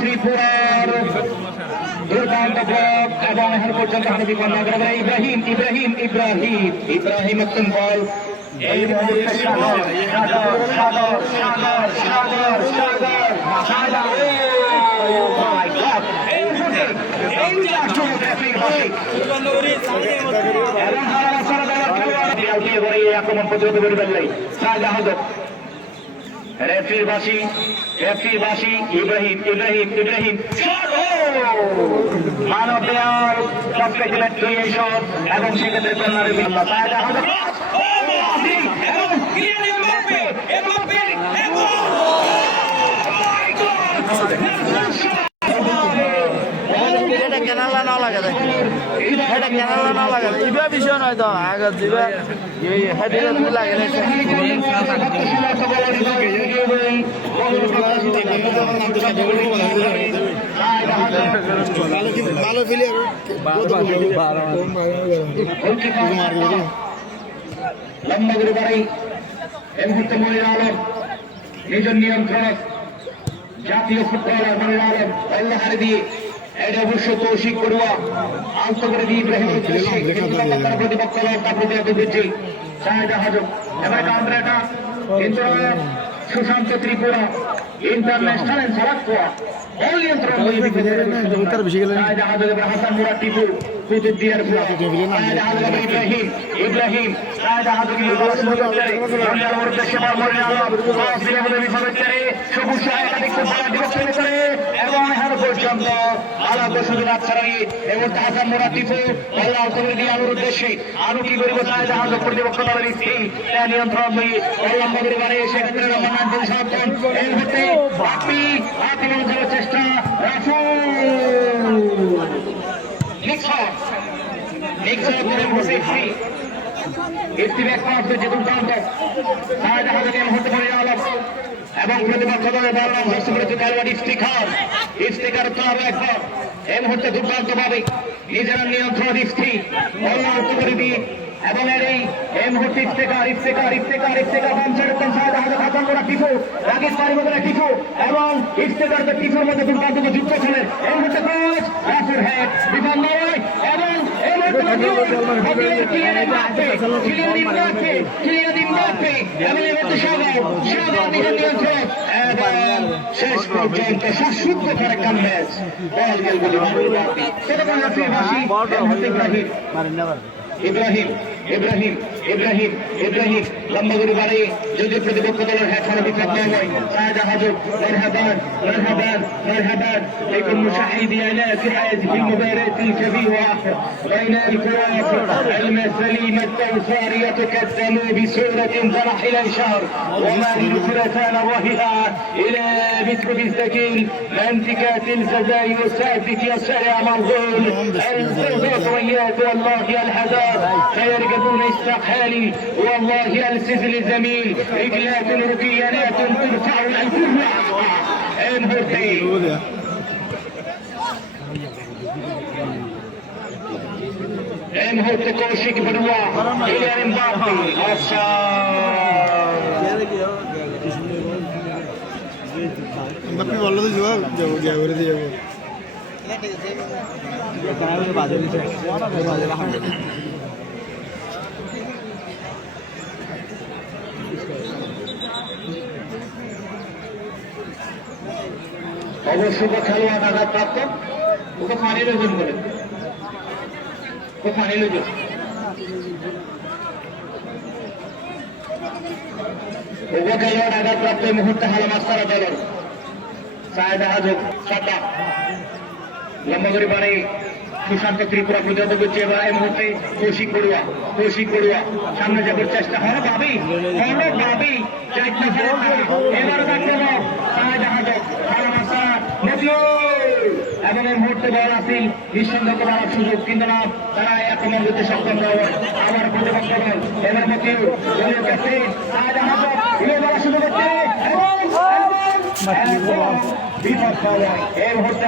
ত্রিপুরার দুর্দান্ত ব্লক এবং এখন পর্যন্ত হাতে বিপন্ন ইব্রাহিম ইব্রাহিম ইব্রাহিম ইব্রাহিম উত্তম বল এই মুহূর্তে সাগর সাগর সাগর সাগর সাগর সাগর সাগর আক্রমণ প্রতিরোধ করে ফেললেই রেফরির বাসী ইব্রাহিম ইব্রাহিম ইব্রাহিম মানব দেয়ার স্পেকুলেট ক্রিয়েশন এবং সেক্ষেত্রে কর্নারের বিল্লা কেনালা না লাগা যায় এটা কেনালা না লাগা যায় ইবা বিষয় নয় তো আগে দিবা এই হেডে লাগে না ভালো ফিলে লম্বা করে বাড়াই এই মুহূর্তে মনির আলম নিজের নিয়ন্ত্রণ জাতীয় ফুটবলার মনির আলম অল্লাহ হারে দিয়ে এটা অবশ্য তৌশিক করুয়া আলতো করে দিয়ে ইব্রাহিম প্রতিপক্ষ তার প্রতি এত দিচ্ছি চাহিদা হাজব এবার কান্দ্রাটা কিন্তু সুশান্ত ত্রিপুরা ইন্টারন্যাশনাল সারাক্কা বল নিয়ন্ত্রণ হাসান মুরাদ টিপু কুতুবদিয়ার ইব্রাহিম ইব্রাহিম সবুজ এবং এখন পর্যন্ত আলাদা সুযোগ আচ্ছাড়াই এবং হাসান মুরাদ টিপু বল আউটে দিয়ে আলোর উদ্দেশ্যে আরো কি করিব চায় জাহাজ প্রতিপক্ষ দলের স্ত্রী নিয়ন্ত্রণ দিয়ে লম্বা করে বাড়ে সেক্ষেত্রে রহমান সমর্থন এই মুহূর্তে আক্রমণ চেষ্টা এবং প্রতিপক্ষ দলের বল ধ্বস্ত করেছে খেলোয়াড় ইফতিকার একবার এই মুহূর্তে দুর্দান্ত ভাবে নিজেরা নিয়ন্ত্রণ স্থির বল করে দিয়ে এবং এই মুহূর্তে টিপু রাগেশ পারিবারের টিপু এবং ইফতেকারদের টিপুর মধ্যে দুর্দান্ত যুক্ত ছিলেন এই মুহূর্তে কোচ রাফুর হেড বিপন্ন এবং এই শেষ পর্যন্ত শাশুদ্ধ করে ম্যাচ বল ইব্রাহিম ইব্রাহিম ইব্রাহিম ইব্রাহিম লম্বা করে বাড়ি যদি প্রতিপক্ষ দলের হ্যাঁ ছাড়া বিপদ না হয় সাজা হাজর مرحبا مرحبا مرحبا بكم مشاهدي في هذه المباراة الكبيرة بين الكرات المسليمة التوفارية تقدم بصورة ترحل الشهر وما للكرتان الرهيئة إلى مثل بالذكي منطقة الجزائر السادس يسارع مرغول الفوضويات والله الحذار سيرقبون استقحالي والله السجل الزميل رجلات ركيانات ترفع الكرة এই মুহূর্তে কৌশিক বড়ুয়া বাপি বললো তো যাবো করে দিয়ে অবশ্যই খেলোয়াড় আঘাত প্রাপ্ত ওকে পানির ওজন বলে ও পানির ওজন ওকে খেলোয়াড় আঘাত প্রাপ্ত এই মুহূর্তে হালা মাস্তারা দলের চাহিদা হাজব সাদা লম্বা করে বাড়ি সুশান্ত ত্রিপুরা প্রতিহত করছে এবার এই মুহূর্তে কৌশিক বড়ুয়া সামনে যাবার চেষ্টা হয় ভাবি এবার এবং এই মুহূর্তে বল আসিল নিঃসন্দেহ করার সুযোগ কিন্তু না তারা আক্রমণ করতে সক্ষম নয় আবার প্রতিপক্ষ দল এবার মতিউর দলের কাছে সুযোগ হচ্ছে বিপদ এই মুহূর্তে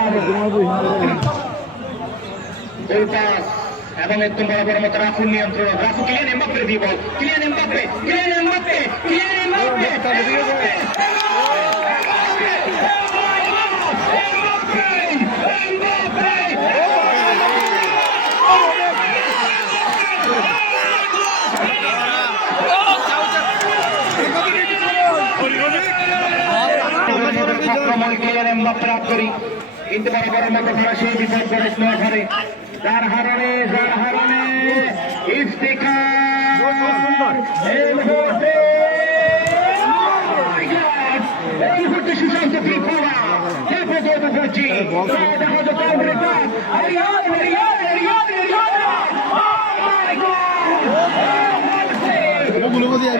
এবং একদম বড় মতো রাফুর নিয়ন্ত্রণ রাফু কিলিয়ান এমবাপ্পে দিয়ে বল কিলিয়ান এমবাপ্পে আক্রমণকে এমবাপ্পে আপ করি কিন্তু বরাবরের মতো তারা সেই বিপদ করে নয় ঘরে যার হারণে ইফতিখার এই মুহূর্তে এই মুহূর্তে সুশান্ত ফিফা প্রতিহত করছি দেখা যাচ্ছে গুলো দিয়ে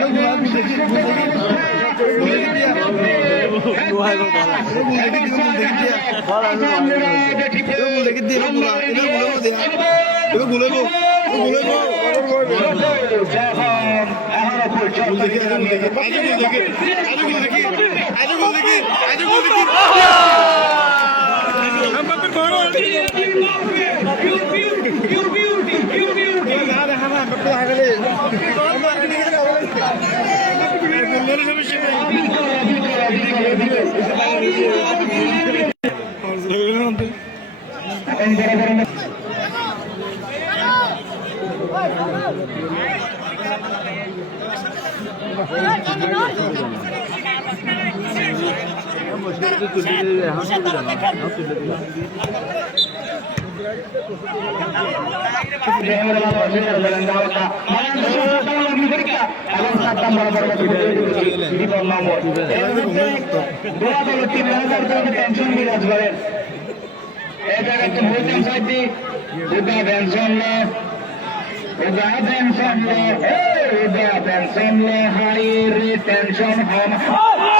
টেনশন বিরাজ করেন এই জায়গাতে বলতেন সাইডি উদা পেনশন লে হাই রে টেনশন হম